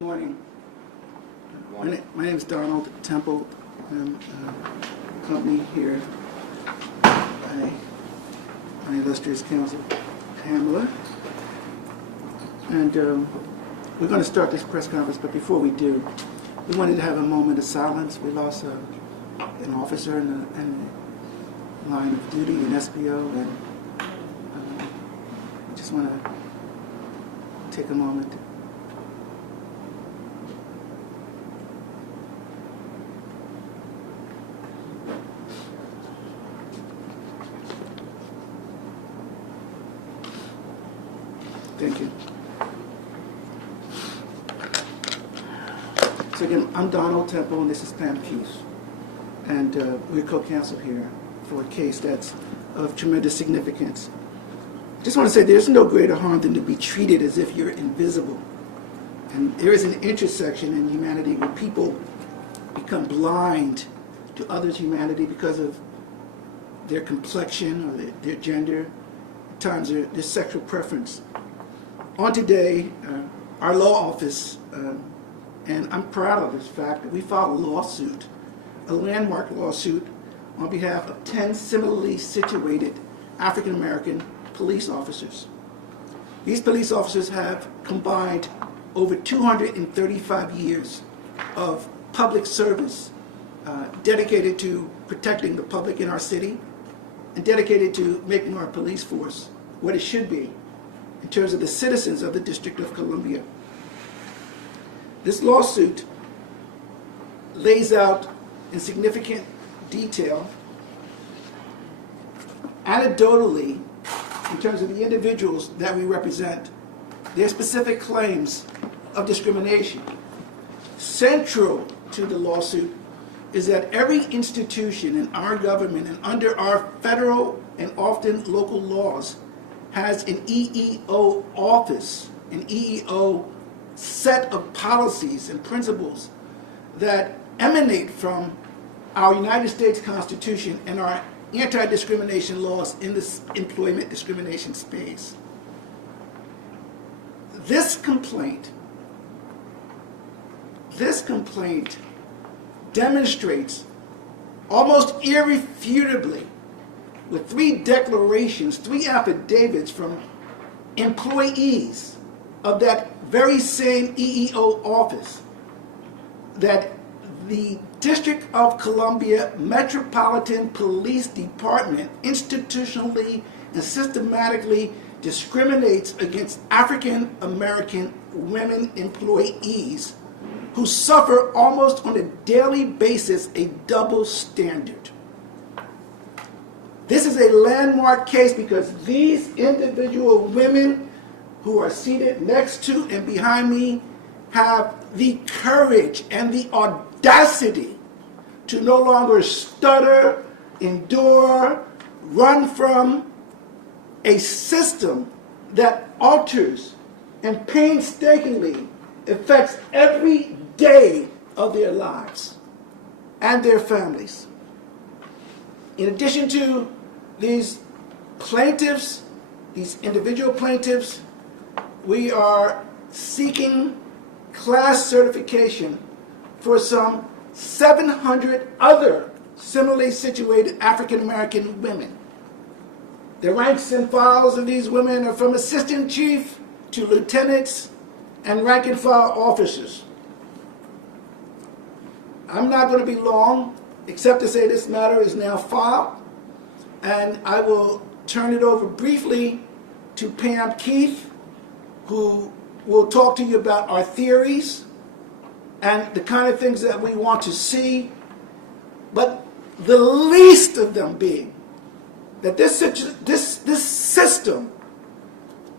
Good morning. My name is Donald Temple. I'm accompanied here by my illustrious counsel, Pamela. And we're going to start this press conference, but before we do, we wanted to have a moment of silence. We lost an officer in the line of duty, an SPO, and I just want to take a moment. Thank you. So again, I'm Donald Temple, and this is Pam Keith. And we're co-counsel here for a case that's of tremendous significance. I just want to say there's no greater harm than to be treated as if you're invisible. And there is an intersection in humanity where people become blind to others' humanity because of their complexion or their gender, at times their sexual preference. On today, our law office, and I'm proud of this fact, that we filed a lawsuit, a landmark lawsuit, on behalf of 10 similarly situated African American police officers. These police officers have combined over 235 years of public service dedicated to protecting the public in our city and dedicated to making our police force what it should be in terms of the citizens of the District of Columbia. This lawsuit lays out in significant detail, anecdotally, in terms of the individuals that we represent, their specific claims of discrimination. Central to the lawsuit is that every institution in our government and under our federal and often local laws has an EEO office, an EEO set of policies and principles that emanate from our United States Constitution and our anti-discrimination laws in this employment discrimination space. This complaint demonstrates almost irrefutably, with 3 declarations, 3 affidavits from employees of that very same EEO office, that the District of Columbia Metropolitan Police Department institutionally and systematically discriminates against African American women employees who suffer almost on a daily basis a double standard. This is a landmark case because these individual women who are seated next to and behind me have the courage and the audacity to no longer stutter, endure, run from a system that alters and painstakingly affects every day of their lives and their families. In addition to these plaintiffs, these individual plaintiffs, we are seeking class certification for some 700 other similarly situated African American women. The ranks and files of these women are from assistant chief to lieutenants and rank and file officers. I'm not going to be long, except to say this matter is now filed, and I will turn it over briefly to Pam Keith, who will talk to you about our theories and the kind of things that we want to see, but the least of them being that this system,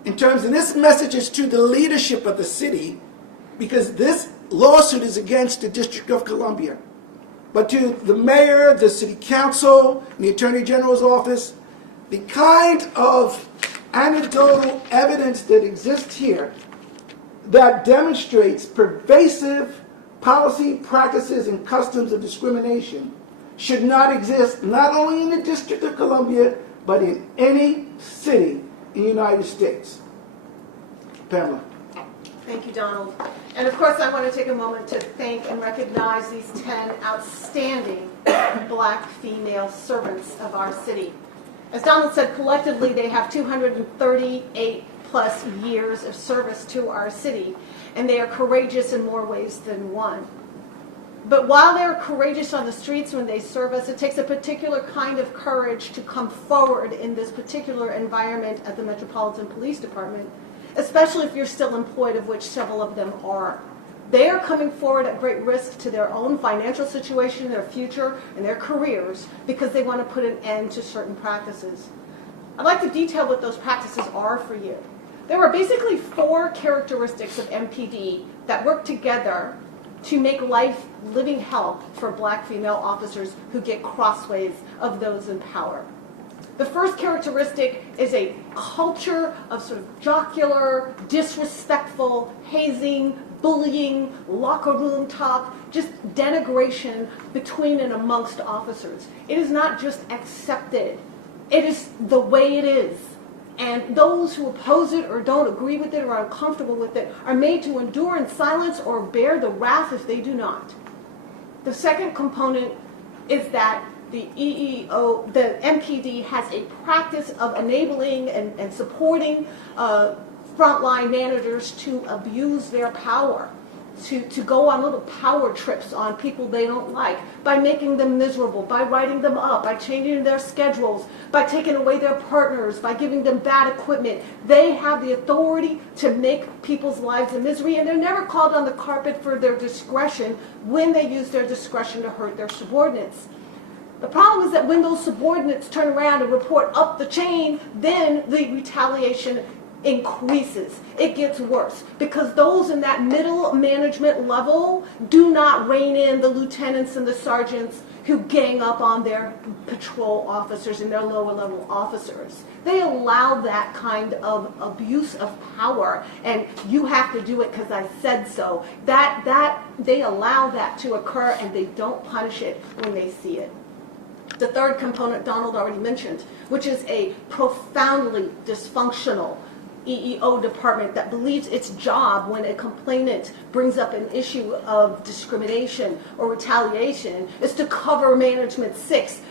in terms of this message is to the leadership of the city, because this lawsuit is against the District of Columbia, but to the mayor, the city council, and the attorney general's office, the kind of anecdotal evidence that exists here that demonstrates pervasive policy, practices, and customs of discrimination should not exist, not only in the District of Columbia, but in any city in the United States. Pamela. Thank you, Donald. And of course, I want to take a moment to thank and recognize these 10 outstanding black female servants of our city. As Donald said, collectively, they have 238 plus years of service to our city, and they are courageous in more ways than one. But while they're courageous on the streets when they serve us, it takes a particular kind of courage to come forward in this particular environment at the Metropolitan Police Department, especially if you're still employed, of which several of them are. They are coming forward at great risk to their own financial situation, their future, and their careers because they want to put an end to certain practices. I'd like to detail what those practices are for you. There are basically 4 characteristics of MPD that work together to make life living hell for black female officers who get crossways of those in power. The first characteristic is a culture of sort of jocular, disrespectful, hazing, bullying, locker room talk, just denigration between and amongst officers. It is not just accepted. It is the way it is. And those who oppose it or don't agree with it or are uncomfortable with it are made to endure in silence or bear the wrath if they do not. The second component is that the MPD has a practice of enabling and supporting frontline managers to abuse their power, to go on little power trips on people they don't like, by making them miserable, by writing them up, by changing their schedules, by taking away their partners, by giving them bad equipment. They have the authority to make people's lives a misery, and they're never called on the carpet for their discretion when they use their discretion to hurt their subordinates. The problem is that when those subordinates turn around and report up the chain, then the retaliation increases. It gets worse because those in that middle management level do not rein in the lieutenants and the sergeants who gang up on their patrol officers and their lower level officers. They allow that kind of abuse of power, and you have to do it because I said so. That they allow that to occur, and they don't punish it when they see it. The third component Donald already mentioned, which is a profoundly dysfunctional EEO department that believes its job when a complainant brings up an issue of discrimination or retaliation is to cover management 6.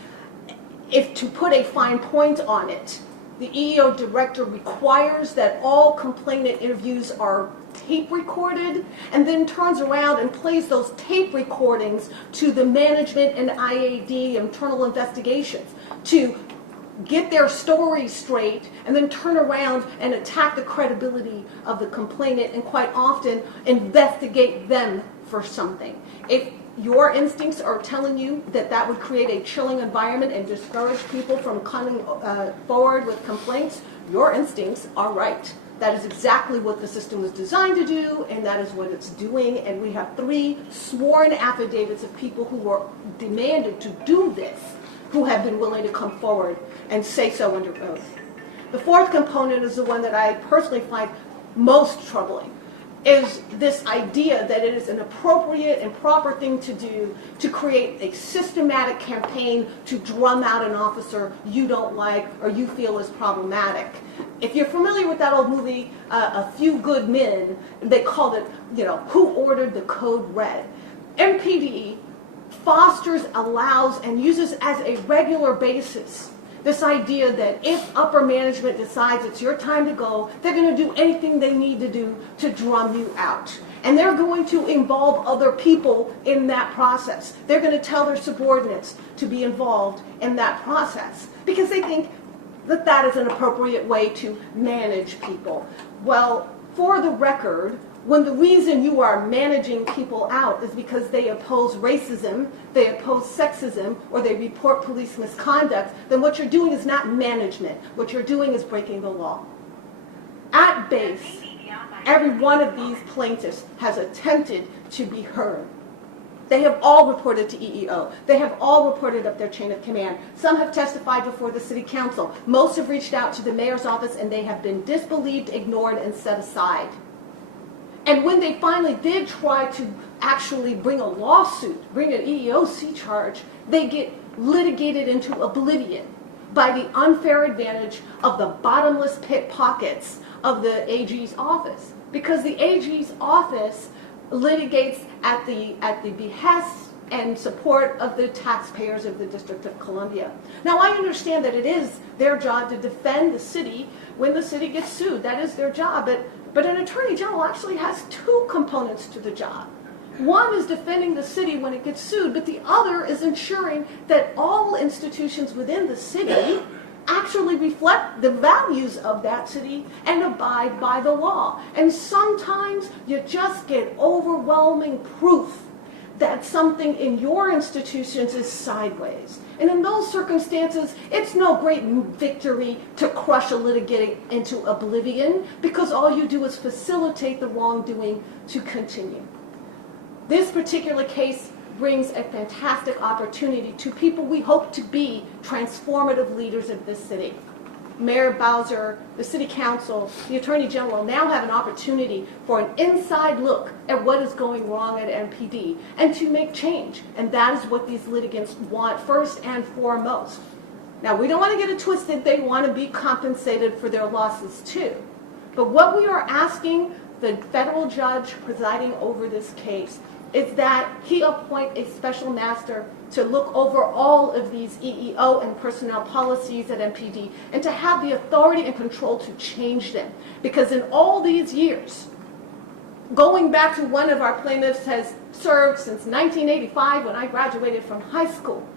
If to put a fine point on it, the EEO director requires that all complainant interviews are tape recorded and then turns around and plays those tape recordings to the management and IAD, internal investigations, to get their story straight and then turn around and attack the credibility of the complainant and quite often investigate them for something. If your instincts are telling you that that would create a chilling environment and discourage people from coming forward with complaints, your instincts are right. That is exactly what the system was designed to do, and that is what it's doing. And we have 3 sworn affidavits of people who were demanded to do this, who have been willing to come forward and say so under oath. The fourth component is the one that I personally find most troubling, is this idea that it is an appropriate and proper thing to do to create a systematic campaign to drum out an officer you don't like or you feel is problematic. If you're familiar with that old movie, A Few Good Men, they called it, Who Ordered the Code Red? MPD fosters, allows, and uses as a regular basis this idea that if upper management decides it's your time to go, they're going to do anything they need to do to drum you out. And they're going to involve other people in that process. They're going to tell their subordinates to be involved in that process because they think that that is an appropriate way to manage people. Well, for the record, when the reason you are managing people out is because they oppose racism, they oppose sexism, or they report police misconduct, then what you're doing is not management. What you're doing is breaking the law. At base, every one of these plaintiffs has attempted to be heard. They have all reported to EEO. They have all reported up their chain of command. Some have testified before the city council. Most have reached out to the mayor's office, and they have been disbelieved, ignored, and set aside. And when they finally did try to actually bring a lawsuit, bring an EEOC charge, they get litigated into oblivion by the unfair advantage of the bottomless pit pockets of the AG's office. because the AG's office litigates at the behest and support of the taxpayers of the District of Columbia. Now, I understand that it is their job to defend the city when the city gets sued. That is their job, but an attorney general actually has two components to the job. One is defending the city when it gets sued, but the other is ensuring that all institutions within the city actually reflect the values of that city and abide by the law. And sometimes you just get overwhelming proof that something in your institutions is sideways. And in those circumstances, it's no great victory to crush a litigant into oblivion, because all you do is facilitate the wrongdoing to continue. This particular case brings a fantastic opportunity to people we hope to be transformative leaders of this city. Mayor Bowser, the City Council, the Attorney General now have an opportunity for an inside look at what is going wrong at MPD and to make change. And that is what these litigants want first and foremost. Now, we don't want to get it twisted. They want to be compensated for their losses too. But what we are asking the federal judge presiding over this case is that he appoint a special master to look over all of these EEO and personnel policies at MPD and to have the authority and control to change them. Because in all these years, going back to one of our plaintiffs has served since 1985 when I graduated from high school,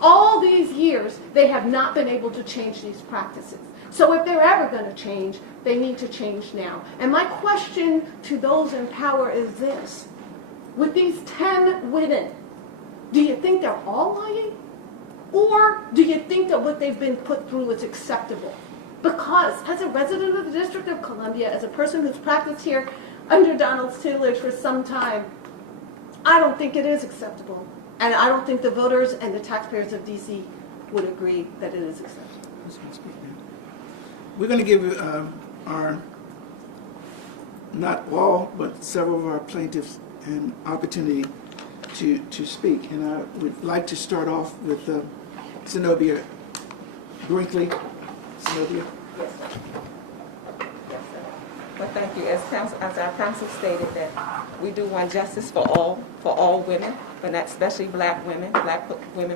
all these years they have not been able to change these practices. So if they're ever going to change, they need to change now. And my question to those in power is this. With these 10 women, do you think they're all lying? Or do you think that what they've been put through is acceptable? Because as a resident of the District of Columbia, as a person who's practiced here under Donald's tutelage for some time, I don't think it is acceptable. And I don't think the voters and the taxpayers of DC would agree that it is acceptable. We're going to give our, not all, but several of our plaintiffs an opportunity to speak. And I would like to start off with Zenobia Brinkley. Zenobia? Yes, sir. Yes, sir. Well, thank you. As our council stated, that we do want justice for all women, but not especially black women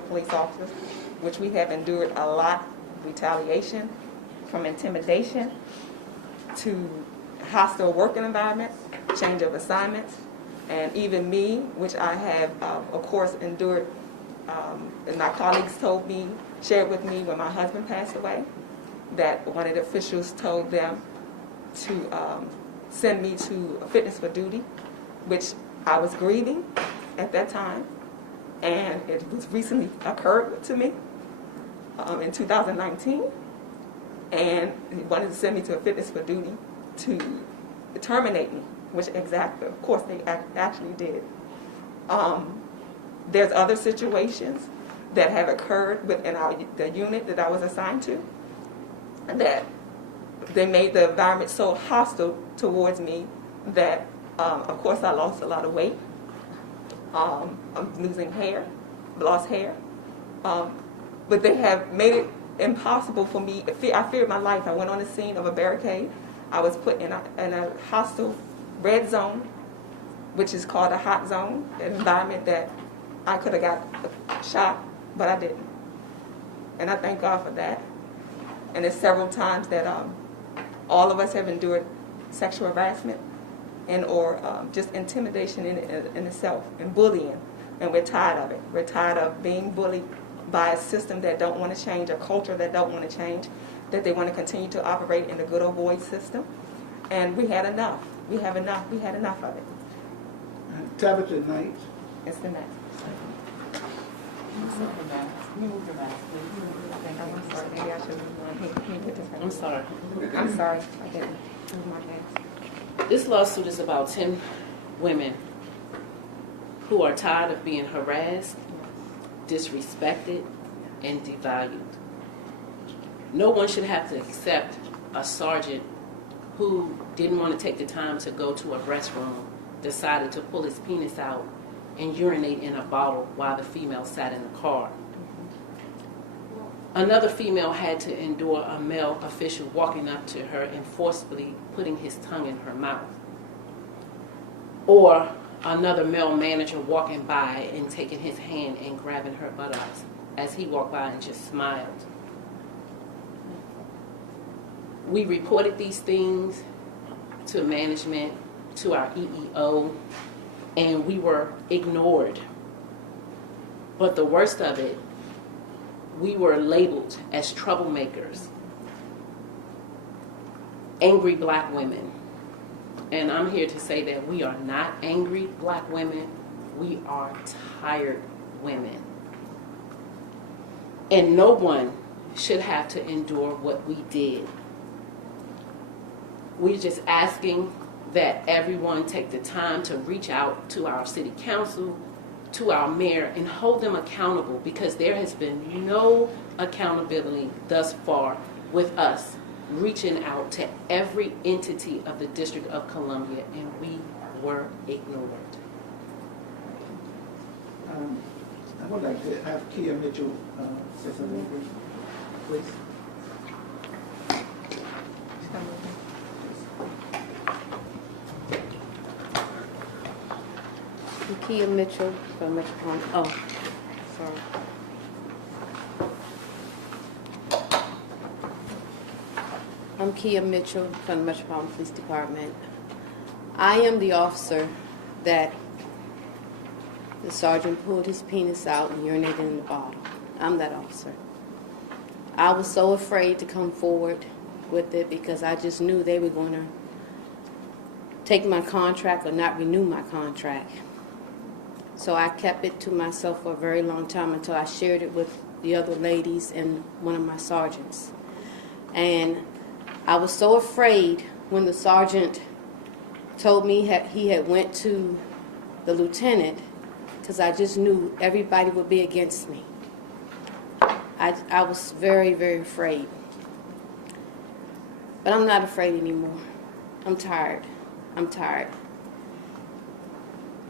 police officers, which we have endured a lot of retaliation, from intimidation to hostile working environment, change of assignments, and even me, which I have, of course, endured, and my colleagues shared with me when my husband passed away, that one of the officials told them to send me to fitness for duty, which I was grieving at that time, and it was recently occurred to me in 2019, and he wanted to send me to a fitness for duty to terminate me, which exactly, of course, they actually did. There's other situations that have occurred within the unit that I was assigned to, that they made the environment so hostile towards me that, of course, I lost a lot of weight. I'm losing hair, lost hair. But they have made it impossible for me. I feared my life. I went on the scene of a barricade. I was put in a hostile red zone, which is called a hot zone, an environment that I could have got shot, but I didn't. And I thank God for that. And there's several times that all of us have endured sexual harassment and or just intimidation in itself, and bullying, and we're tired of it. We're tired of being bullied by a system that don't want to change, a culture that don't want to change, that they want to continue to operate in the good old boy system. And we had enough. We have enough. We had enough of it. Tabitha Knight. It's the next. I'm sorry. I'm sorry. I didn't move my mask. This lawsuit is about 10 women who are tired of being harassed, disrespected, and devalued. No one should have to accept a sergeant who didn't want to take the time to go to a restroom, decided to pull his penis out and urinate in a bottle while the female sat in the car. Another female had to endure a male official walking up to her and forcibly putting his tongue in her mouth. or another male manager walking by and taking his hand and grabbing her buttocks as he walked by and just smiled. We reported these things to management, to our EEO, and we were ignored. But the worst of it, we were labeled as troublemakers, angry black women. And I'm here to say that we are not angry black women, we are tired women. And no one should have to endure what we did. We're just asking that everyone take the time to reach out to our city council, to our mayor, and hold them accountable, because there has been no accountability thus far with us reaching out to every entity of the District of Columbia, and we were ignored. I would like to have Kia Mitchell say something, please. Kia Mitchell from Metropolitan. Oh, sorry. I'm Kia Mitchell from the Metropolitan Police Department. I am the officer that the sergeant pulled his penis out and urinated in the bottle. I'm that officer. I was so afraid to come forward with it because I just knew they were going to take my contract or not renew my contract. So I kept it to myself for a very long time until I shared it with the other ladies and one of my sergeants. And I was so afraid when the sergeant told me he had went to the lieutenant, because I just knew everybody would be against me. I was very, very afraid. But I'm not afraid anymore. I'm tired. I'm tired.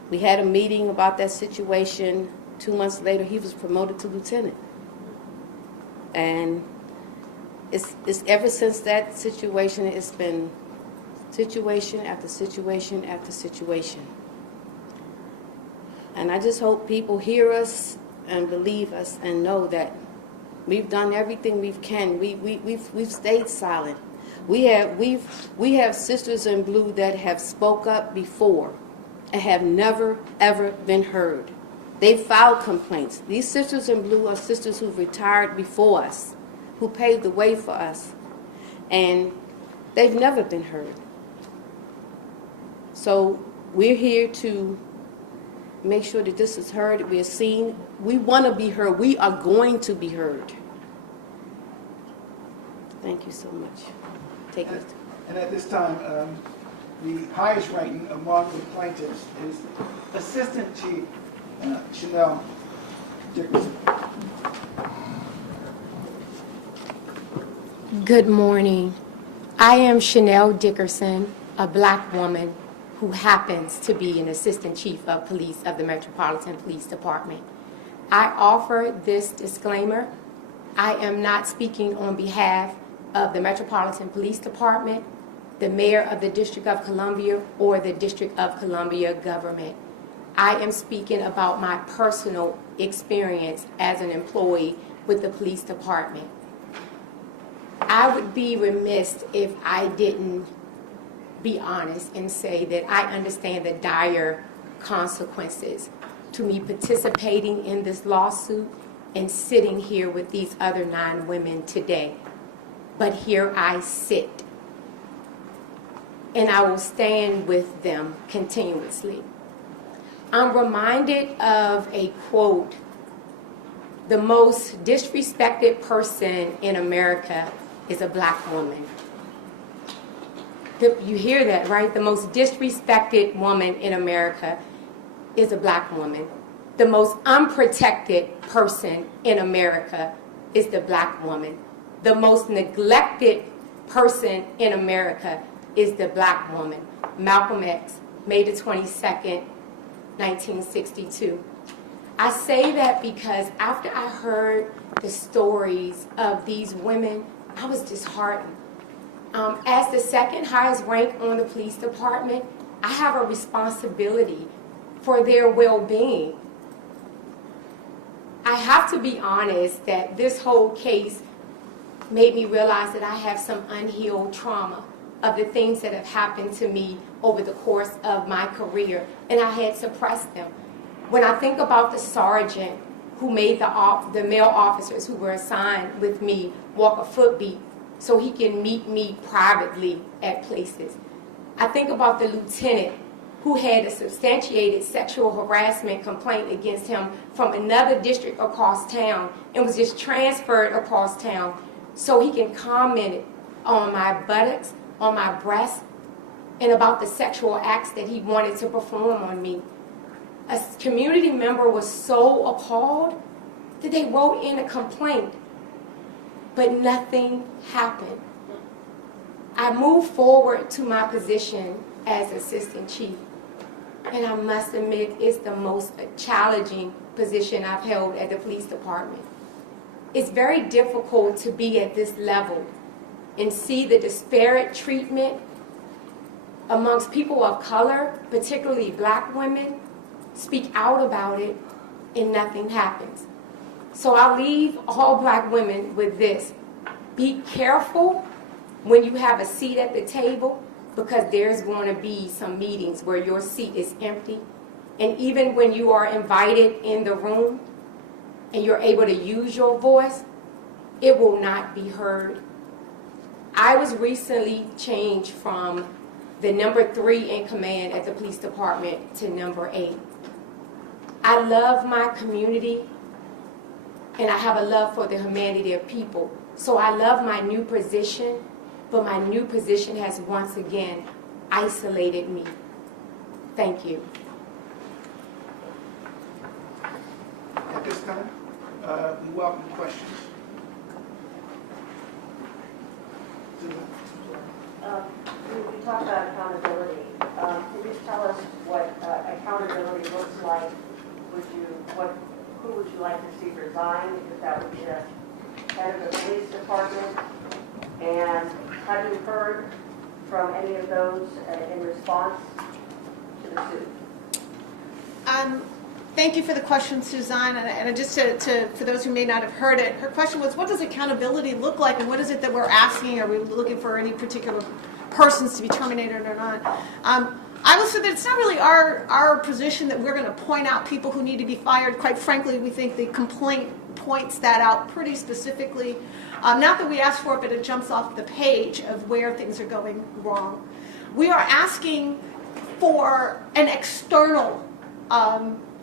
We had a meeting about that situation. 2 months later, he was promoted to lieutenant. And it's ever since that situation, it's been situation after situation after situation. And I just hope people hear us and believe us and know that we've done everything we can. We've stayed silent. We have sisters in blue that have spoke up before and have never, ever been heard. They filed complaints. These sisters in blue are sisters who've retired before us, who paved the way for us, and they've never been heard. So we're here to make sure that this is heard, we're seen. We want to be heard. We are going to be heard. Thank you so much. Take it. And at this time, the highest ranking among the plaintiffs is Assistant Chief Chanel Dickerson. Good morning. I am Chanel Dickerson, a black woman who happens to be an Assistant Chief of Police of the Metropolitan Police Department. I offer this disclaimer. I am not speaking on behalf of the Metropolitan Police Department, the Mayor of the District of Columbia, or the District of Columbia government. I am speaking about my personal experience as an employee with the police department. I would be remiss if I didn't be honest and say that I understand the dire consequences to me participating in this lawsuit and sitting here with these other 9 women today. But here I sit, and I will stand with them continuously. I'm reminded of a quote: "The most disrespected person in America is a black woman." You hear that, right? The most disrespected woman in America is a black woman. The most unprotected person in America is the black woman. The most neglected person in America is the black woman. Malcolm X, May the 22nd, 1962. I say that because after I heard the stories of these women, I was disheartened. As the second highest rank on the police department, I have a responsibility for their well-being. I have to be honest that this whole case made me realize that I have some unhealed trauma of the things that have happened to me over the course of my career, and I had suppressed them. When I think about the sergeant who made the male officers who were assigned with me walk a footbeat so he can meet me privately at places. I think about the lieutenant who had a substantiated sexual harassment complaint against him from another district across town and was just transferred across town so he can comment on my buttocks, on my breasts, and about the sexual acts that he wanted to perform on me. A community member was so appalled that they wrote in a complaint, but nothing happened. I moved forward to my position as assistant chief, and I must admit it's the most challenging position I've held at the police department. It's very difficult to be at this level and see the disparate treatment amongst people of color, particularly black women, speak out about it, and nothing happens. So I leave all black women with this. Be careful when you have a seat at the table, because there's going to be some meetings where your seat is empty. And even when you are invited in the room and you're able to use your voice, it will not be heard. I was recently changed from the number 3 in command at the police department to number 8. I love my community, and I have a love for the humanity of people. So I love my new position, but my new position has once again isolated me. Thank you. At this time, we welcome questions. We talk about accountability. Can you tell us what accountability looks like? Who would you like to see resign, if that would be the head of the police department? And have you heard from any of those in response to the suit? Thank you for the question, Suzanne. And just for those who may not have heard it, her question was, what does accountability look like, and what is it that we're asking? Are we looking for any particular persons to be terminated or not? I would say that it's not really our position that we're going to point out people who need to be fired. Quite frankly, we think the complaint points that out pretty specifically. Not that we ask for it, but it jumps off the page of where things are going wrong. We are asking for an external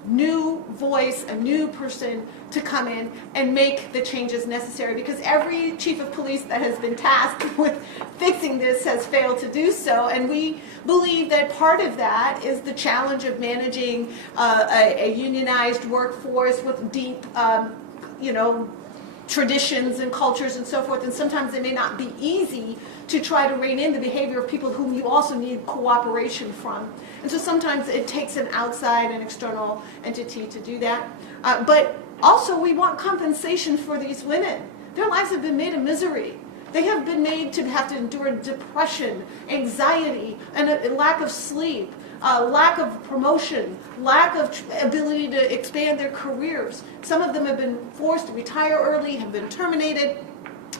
new voice, a new person to come in and make the changes necessary, because every chief of police that has been tasked with fixing this has failed to do so, and we believe that part of that is the challenge of managing a unionized workforce with deep traditions and cultures and so forth, and sometimes it may not be easy to try to rein in the behavior of people whom you also need cooperation from. And so sometimes it takes an outside and external entity to do that. But also we want compensation for these women. Their lives have been made a misery. They have been made to have to endure depression, anxiety, and a lack of sleep, lack of promotion, lack of ability to expand their careers. Some of them have been forced to retire early, have been terminated.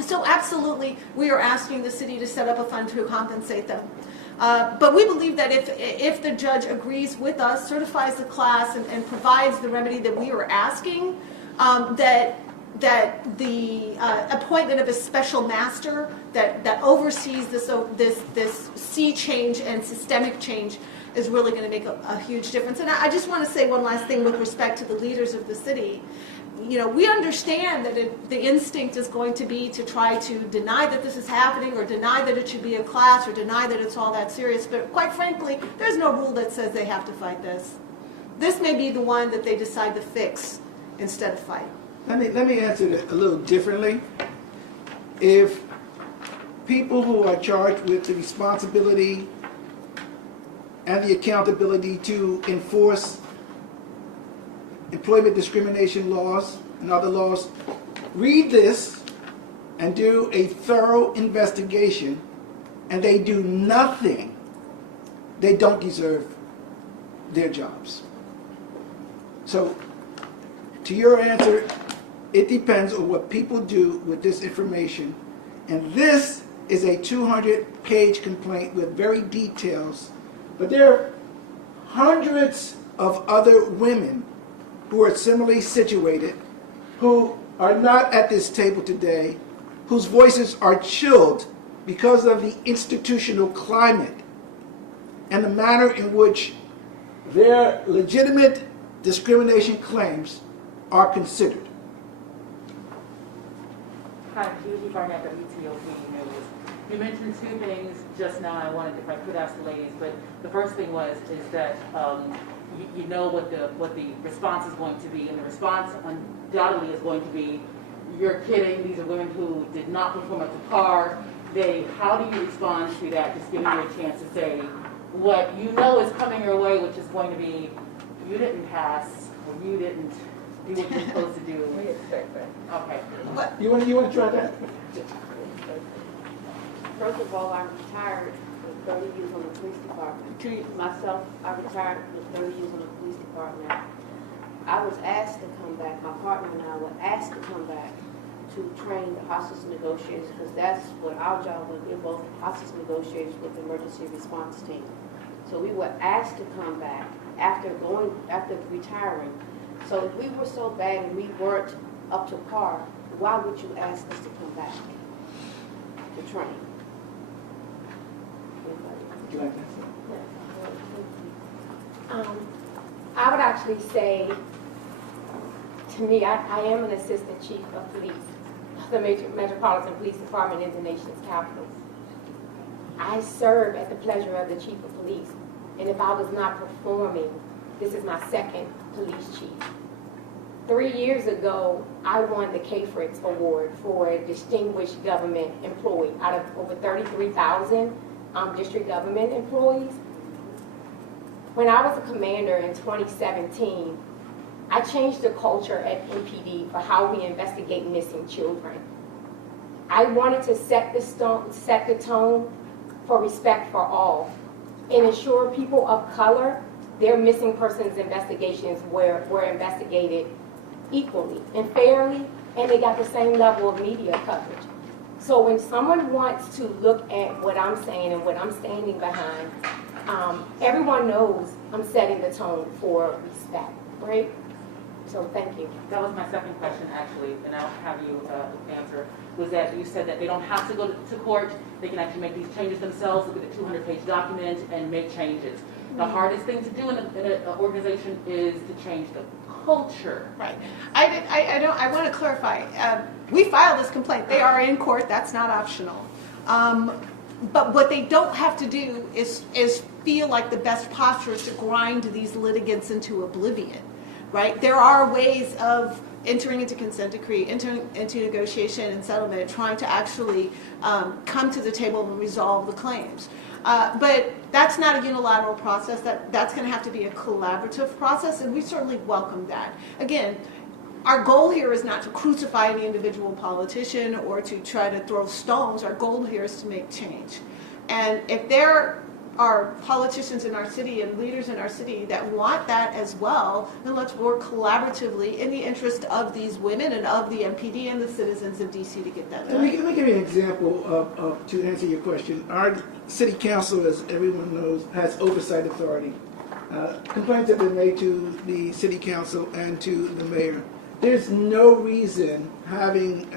So absolutely, we are asking the city to set up a fund to compensate them. But we believe that if the judge agrees with us, certifies the class, and provides the remedy that we are asking, that the appointment of a special master that oversees this sea change and systemic change is really going to make a huge difference. And I just want to say one last thing with respect to the leaders of the city. We understand that the instinct is going to be to try to deny that this is happening, or deny that it should be a class, or deny that it's all that serious. But quite frankly, there's no rule that says they have to fight this. This may be the one that they decide to fix instead of fight. Let me answer it a little differently. If people who are charged with the responsibility and the accountability to enforce employment discrimination laws and other laws read this and do a thorough investigation, and they do nothing they don't deserve their jobs. So, to your answer, it depends on what people do with this information. And this is a 200-page complaint with very details. But there are hundreds of other women who are similarly situated, who are not at this table today, whose voices are chilled because of the institutional climate and the manner in which their legitimate discrimination claims are considered. Hi, Judy Barnett, WTOP News. You mentioned two things just now. I wanted, if I could ask the ladies, but the first thing is that you know what the response is going to be, and the response undoubtedly is going to be, "You're kidding. These are women who did not perform up to par." How do you respond to that? Just giving you a chance to say what you know is coming your way, which is going to be, "You didn't pass, or you didn't do what you're supposed to do." We expect that. Okay. You want to try that? First of all, I retired with 30 years on the police department. Myself, I retired with 30 years on the police department. I was asked to come back, my partner and I were asked to come back to train the hostage negotiators, because that's what our job was. We're both hostage negotiators with the emergency response team. So we were asked to come back after retiring. So if we were so bad and we weren't up to par, why would you ask us to come back to train? Would you like that? I would actually say, to me, I am an assistant chief of police, the Metropolitan Police Department in the nation's capital. I serve at the pleasure of the chief of police, and if I was not performing, this is my second police chief. 3 years ago, I won the KFRIX Award for a distinguished government employee out of over 33,000 district government employees. When I was a commander in 2017, I changed the culture at MPD for how we investigate missing children. I wanted to set the tone for respect for all and ensure people of color, their missing persons investigations were investigated equally and fairly, and they got the same level of media coverage. So when someone wants to look at what I'm saying and what I'm standing behind, everyone knows I'm setting the tone for respect, right? So thank you. That was my second question, actually, and I'll have you answer, was that you said that they don't have to go to court. They can actually make these changes themselves, look at the 200-page document, and make changes. The hardest thing to do in an organization is to change the culture. Right. I want to clarify. We filed this complaint. They are in court. That's not optional. But what they don't have to do is feel like the best posture is to grind these litigants into oblivion. Right? There are ways of entering into consent decree, entering into negotiation and settlement, and trying to actually come to the table and resolve the claims. But that's not a unilateral process. That's going to have to be a collaborative process, and we certainly welcome that. Again, our goal here is not to crucify any individual politician or to try to throw stones. Our goal here is to make change. And if there are politicians in our city and leaders in our city that want that as well, then let's work collaboratively in the interest of these women and of the MPD and the citizens of DC to get that done. Let me give you an example to answer your question. Our city council, as everyone knows, has oversight authority. Complaints have been made to the city council and to the mayor. There's no reason having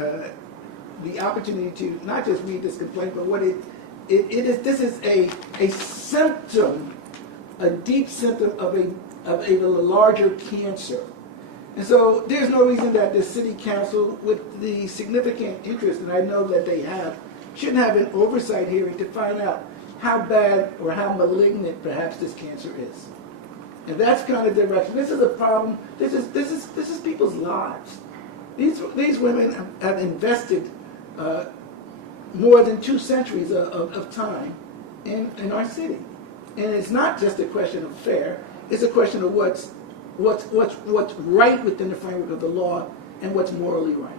the opportunity to not just read this complaint, but what this is a symptom, a deep symptom of a larger cancer. And so there's no reason that the city council, with the significant interest, and I know that they have, shouldn't have an oversight hearing to find out how bad or how malignant perhaps this cancer is. And that's kind of direction. This is a problem. This is people's lives. These women have invested more than 2 centuries of time in our city. And it's not just a question of fair, it's a question of what's right within the framework of the law and what's morally right.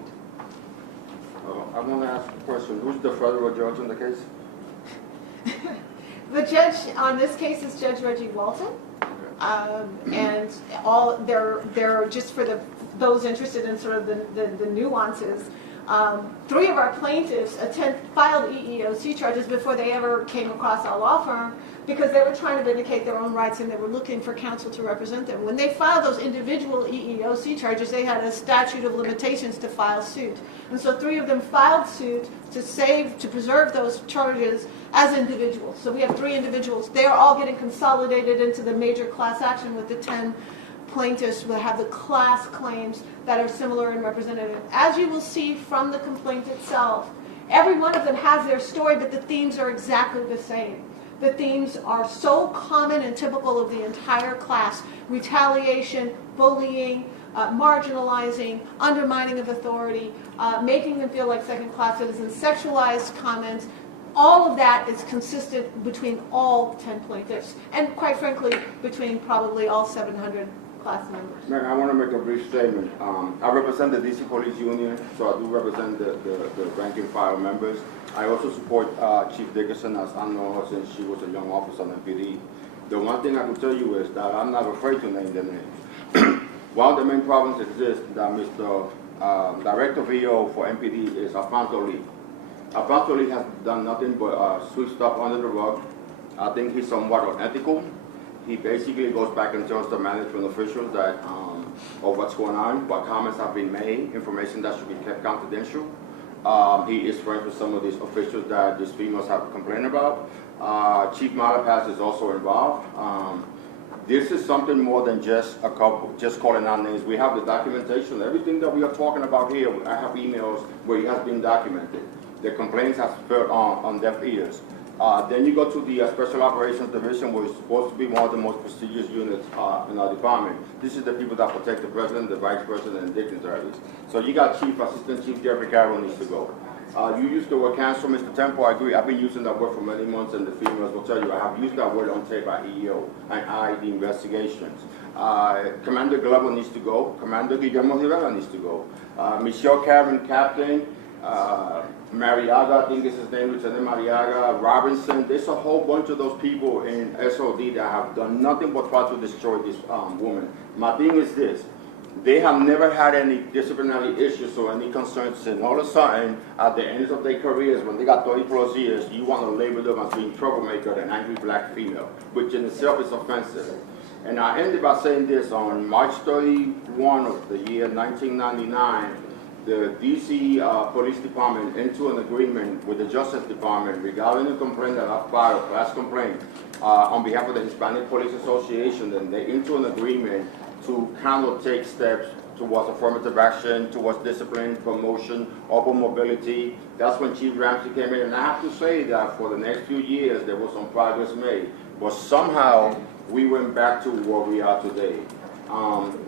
I want to ask a question. Who's the federal judge in the case? The judge on this case is Judge Reggie Walton. And all they're just for those interested in sort of the nuances. 3 of our plaintiffs filed EEOC charges before they ever came across our law firm because they were trying to vindicate their own rights and they were looking for counsel to represent them. When they filed those individual EEOC charges, they had a statute of limitations to file suit. And so 3 of them filed suit to preserve those charges as individuals. So we have 3 individuals. They are all getting consolidated into the major class action with the 10 plaintiffs will have the class claims that are similar and representative. As you will see from the complaint itself, every one of them has their story, but the themes are exactly the same. The themes are so common and typical of the entire class: retaliation, bullying, marginalizing, undermining of authority, making them feel like second-class citizens, sexualized comments. All of that is consistent between all 10 plaintiffs, and quite frankly, between probably all 700 class members. Ma'am, I want to make a brief statement. I represent the DC Police Union, so I do represent the rank and file members. I also support Chief Dickerson, as I know her since she was a young officer on MPD. The one thing I can tell you is that I'm not afraid to name their names. One of the main problems exists that Mr. Director of EO for MPD is Alfonso Lee. Alfonso Lee has done nothing but sweep stuff under the rug. I think he's somewhat unethical. He basically goes back and tells the management officials that of what's going on, what comments have been made, information that should be kept confidential. He is friends with some of these officials that these females have complained about. Chief Malapaz is also involved. This is something more than just just calling out names. We have the documentation. Everything that we are talking about here, I have emails where it has been documented. The complaints have fell on deaf ears. Then you go to the Special Operations Division, which is supposed to be one of the most prestigious units in our department. This is the people that protect the President, the Vice President, and dignitaries. So you got Assistant Chief Jeffrey Carroll needs to go. You used the word cancel, Mr. Temple. I agree. I've been using that word for many months, and the females will tell you I have used that word on tape at EEO and the investigations. Commander Glover needs to go. Commander Guillermo Rivera needs to go. Michelle Karen, Captain. Mariaga, I think is his name, Lieutenant Mariaga, Robinson. There's a whole bunch of those people in SOD that have done nothing but try to destroy this woman. My thing is this: they have never had any disciplinary issues or any concerns, and all of a sudden, at the end of their careers, when they got 30 plus years, you want to label them as being troublemaker and angry black female, which in itself is offensive. And I ended by saying this: on March 31 of the year 1999, the DC Police Department into an agreement with the Justice Department regarding a complaint that I filed, class complaint, on behalf of the Hispanic Police Association, and they into an agreement to kind of take steps towards affirmative action, towards discipline, promotion, open mobility. That's when Chief Ramsey came in, and I have to say that for the next few years there was some progress made, but somehow we went back to where we are today.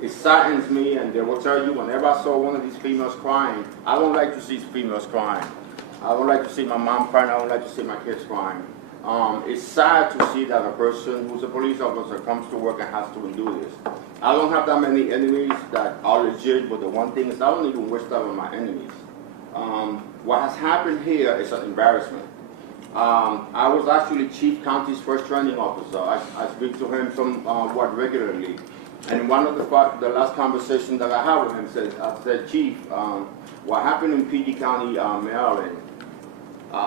It saddens me, and they will tell you whenever I saw one of these females crying, I don't like to see females crying. I don't like to see my mom crying. I don't like to see my kids crying. It's sad to see that a person who's a police officer comes to work and has to do this. I don't have that many enemies that are legit, but the one thing is I don't even wish that on my enemies. What has happened here is an embarrassment. I was actually Chief County's first training officer. I speak to him somewhat regularly. And one of the last conversations that I had with him I said, Chief, what happened in PG County, Maryland,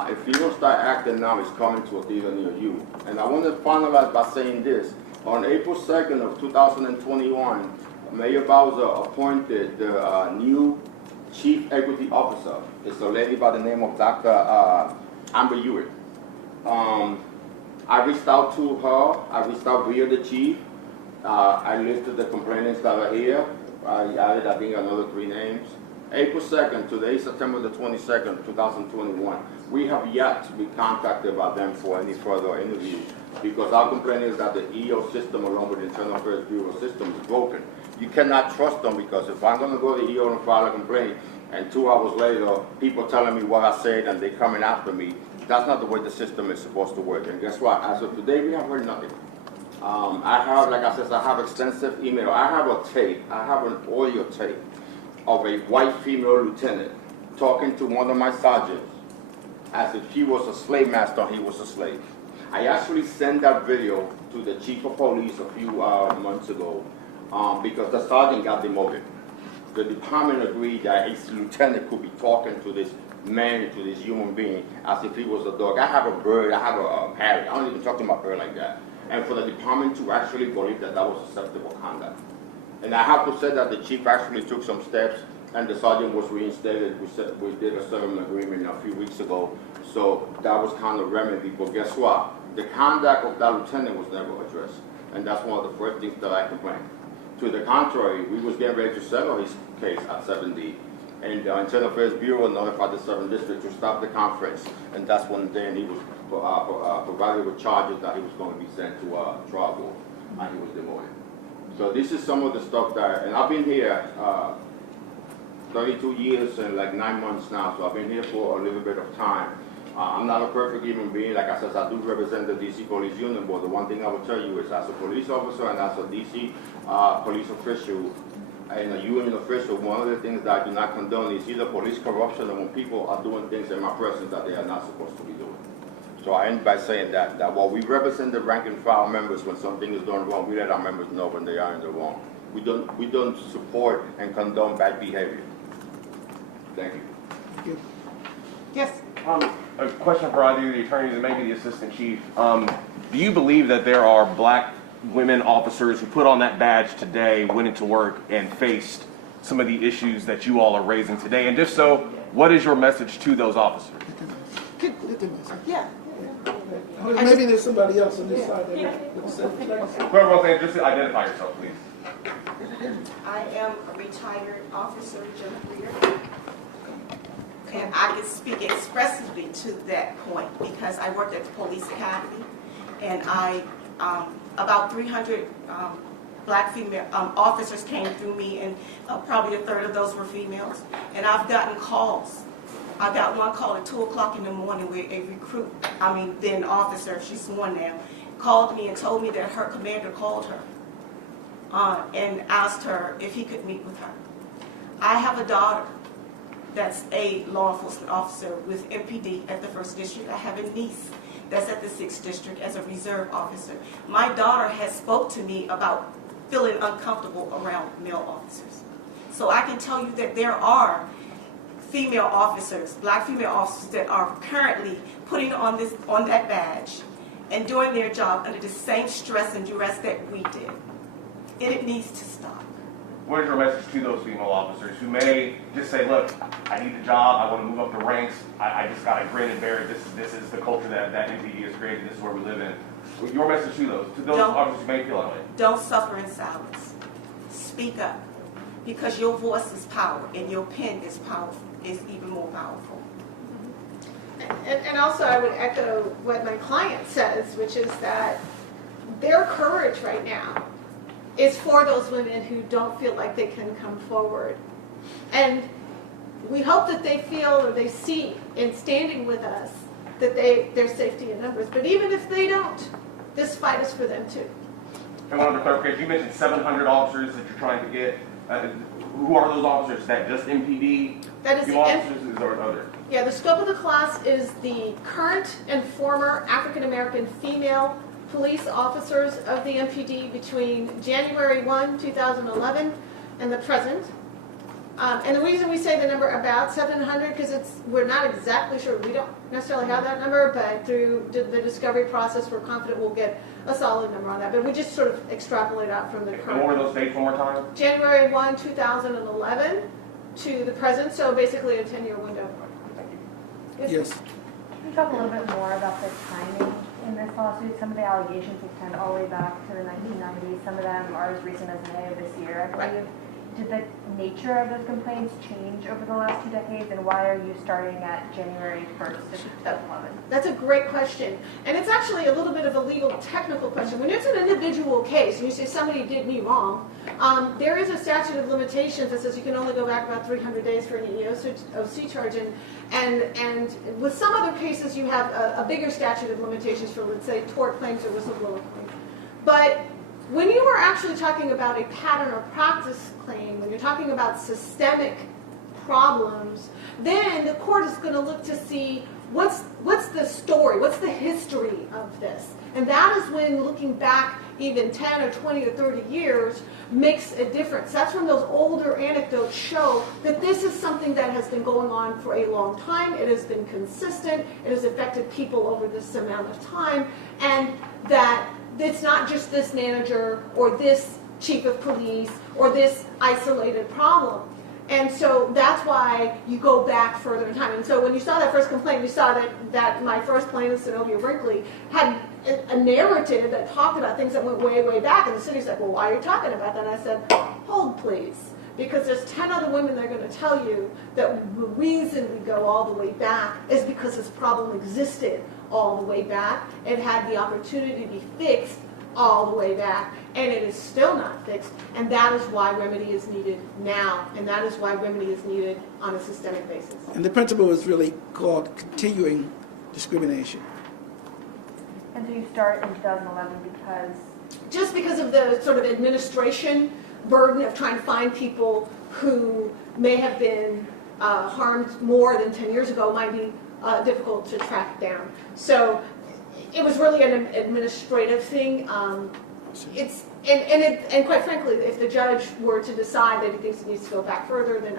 if you don't start acting now, it's coming to a theater near you. And I want to finalize by saying this. On April 2nd of 2021, Mayor Bowser appointed the new Chief Equity Officer. It's a lady by the name of Dr. Amber Hewitt. I reached out to her. I reached out via the chief. I listed the complainants that are here. I added, I think, another 3 names. April 2nd, today, September the 22nd, 2021. We have yet to be contacted by them for any further interviews because our complaint is that the EO system, along with the Internal Affairs Bureau system, is broken. You cannot trust them because if I'm going to go to the EO and file a complaint and 2 hours later, people telling me what I said and they're coming after me, that's not the way the system is supposed to work. And guess what? As of today, we have heard nothing. I have, like I said, I have extensive email. I have a tape. I have an audio tape of a white female lieutenant talking to one of my sergeants as if he was a slave master and he was a slave. I actually sent that video to the chief of police a few months ago because the sergeant got demoted. The department agreed that his lieutenant could be talking to this man, to this human being, as if he was a dog. I have a bird, I have a parrot. I don't even talk to my bird like that. And for the department to actually believe that that was acceptable conduct. And I have to say that the chief actually took some steps, and the sergeant was reinstated. We did a settlement agreement a few weeks ago, so that was kind of remedy. But guess what? The conduct of that lieutenant was never addressed, and that's one of the first things that I complained. To the contrary, we was getting ready to settle his case at 7D, and the Internal Affairs Bureau notified the 7th District to stop the conference, and that's when then he was provided with charges that he was going to be sent to trial board, and he was demoted. So this is some of the stuff that, and I've been here 32 years and like 9 months now, so I've been here for a little bit of time. I'm not a perfect human being. Like I said, I do represent the DC Police Union, but the one thing I will tell you is as a police officer and as a DC police official and a union official, one of the things that I do not condone is either police corruption or when people are doing things in my presence that they are not supposed to be doing. So I end by saying that while we represent the rank and file members when something is done wrong, we let our members know when they are in the wrong. We don't support and condone bad behavior. Thank you. Yes. A question for either the attorneys and maybe the assistant chief. Do you believe that there are black women officers who put on that badge today, went into work, and faced some of the issues that you all are raising today? And if so, what is your message to those officers? Yeah. Maybe there's somebody else on this side. Whoever wants to just identify yourself, please. I am a retired officer, Jennifer. And I can speak expressively to that point because I worked at the police academy, and about 300 black female officers came through me, and probably a third of those were females. And I've gotten calls. I got one call at 2 o'clock in the morning where a recruit, then officer, she's sworn now, called me and told me that her commander called her and asked her if he could meet with her. I have a daughter that's a law enforcement officer with MPD at the 1st District. I have a niece that's at the 6th District as a reserve officer. My daughter has spoke to me about feeling uncomfortable around male officers. So I can tell you that there are female officers, black female officers, that are currently putting on that badge and doing their job under the same stress and duress that we did. And it needs to stop. What is your message to those female officers who may just say, look, I need the job, I want to move up the ranks, I just got to grin and bear it, this is the culture that MPD has created, this is where we live in. Your message to those officers who may feel that way. Don't suffer in silence. Speak up, because your voice is power and your pen is powerful, is even more powerful. And also I would echo what my client says, which is that their courage right now is for those women who don't feel like they can come forward. And we hope that they feel or they see in standing with us that their safety in numbers. But even if they don't, this fight is for them too. And one other clarification, you mentioned 700 officers that you're trying to get. Who are those officers? Is that just MPD? That is the officers or other? Yeah, the scope of the class is the current and former African American female police officers of the MPD between January 1, 2011 and the present. And the reason we say the number about 700 because we're not exactly sure. We don't necessarily have that number, but through the discovery process, we're confident we'll get a solid number on that. But we just sort of extrapolate out from the current. And what were those dates one more time? January 1, 2011 to the present, so basically a 10-year window. Thank you. Yes. Can you talk a little bit more about the timing in this lawsuit? Some of the allegations extend all the way back to the 1990s. Some of them are as recent as May of this year, I believe. Did the nature of those complaints change over the last 2 decades, and why are you starting at January 1st of 2011? That's a great question. And it's actually a little bit of a legal technical question. When it's an individual case, and you say somebody did me wrong, there is a statute of limitations that says you can only go back about 300 days for an EEOC charge. And with some other cases, you have a bigger statute of limitations for, let's say, tort claims or whistleblower claims. But when you are actually talking about a pattern or practice claim, when you're talking about systemic problems, then the court is going to look to see what's the story? What's the history of this? And that is when looking back even 10 or 20 or 30 years makes a difference. That's when those older anecdotes show that this is something that has been going on for a long time. It has been consistent. It has affected people over this amount of time. And that it's not just this manager or this chief of police or this isolated problem. And so that's why you go back further in time. And so when you saw that first complaint, you saw that my first plaintiff, Zenobia Brinkley, had a narrative that talked about things that went way, way back. And the city said, well, why are you talking about that? And I said, hold please. Because there's 10 other women that are going to tell you that the reason we go all the way back is because this problem existed all the way back. It had the opportunity to be fixed all the way back, and it is still not fixed, and that is why remedy is needed now, and that is why remedy is needed on a systemic basis. And the principle is really called continuing discrimination. And so you start in 2011 because? Just because of the sort of administration burden of trying to find people who may have been harmed more than 10 years ago might be difficult to track down. So it was really an administrative thing. And quite frankly, if the judge were to decide that he thinks it needs to go back further, then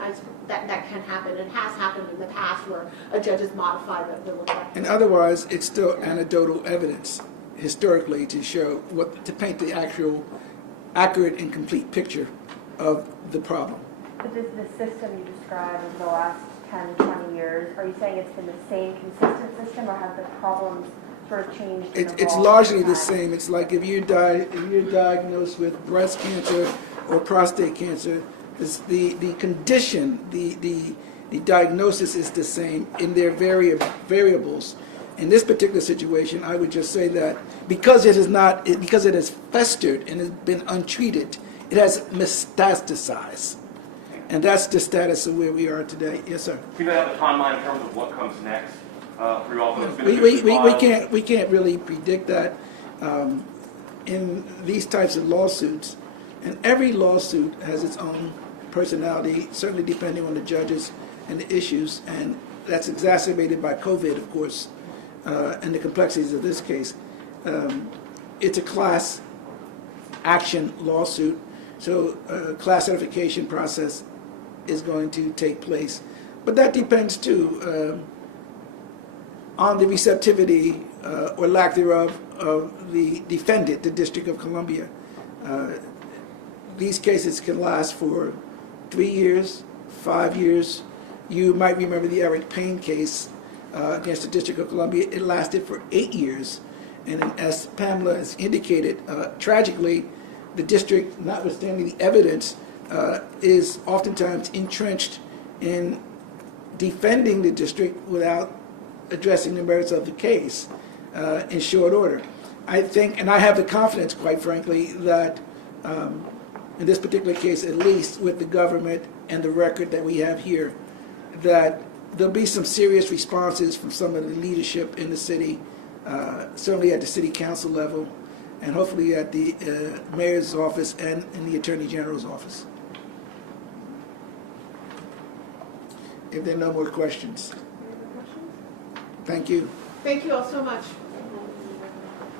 that can happen. It has happened in the past where a judge has modified the look-back. And otherwise, it's still anecdotal evidence historically to show to paint the actual accurate and complete picture of the problem. But the system you described over the last 10, 20 years, are you saying it's been the same consistent system, or have the problems sort of changed? It's largely the same. It's like if you're diagnosed with breast cancer or prostate cancer, the condition, the diagnosis is the same in their variables. In this particular situation, I would just say that because it has festered and has been untreated, it has metastasized. And that's the status of where we are today. Yes, sir. Do you have a timeline in terms of what comes next through all those? We can't really predict that in these types of lawsuits. And every lawsuit has its own personality, certainly depending on the judges and the issues. And that's exacerbated by COVID, of course, and the complexities of this case. It's a class action lawsuit, so a class certification process is going to take place. But that depends, too, on the receptivity or lack thereof of the defendant, the District of Columbia. These cases can last for 3 years, 5 years. You might remember the Eric Payne case against the District of Columbia. It lasted for 8 years. And as Pamela has indicated, tragically, the district, notwithstanding the evidence, is oftentimes entrenched in defending the district without addressing the merits of the case in short order. I think, and I have the confidence, quite frankly, that in this particular case, at least with the government and the record that we have here, that there'll be some serious responses from some of the leadership in the city, certainly at the city council level, and hopefully at the mayor's office and in the attorney general's office. If there are no more questions. Thank you. Thank you all so much.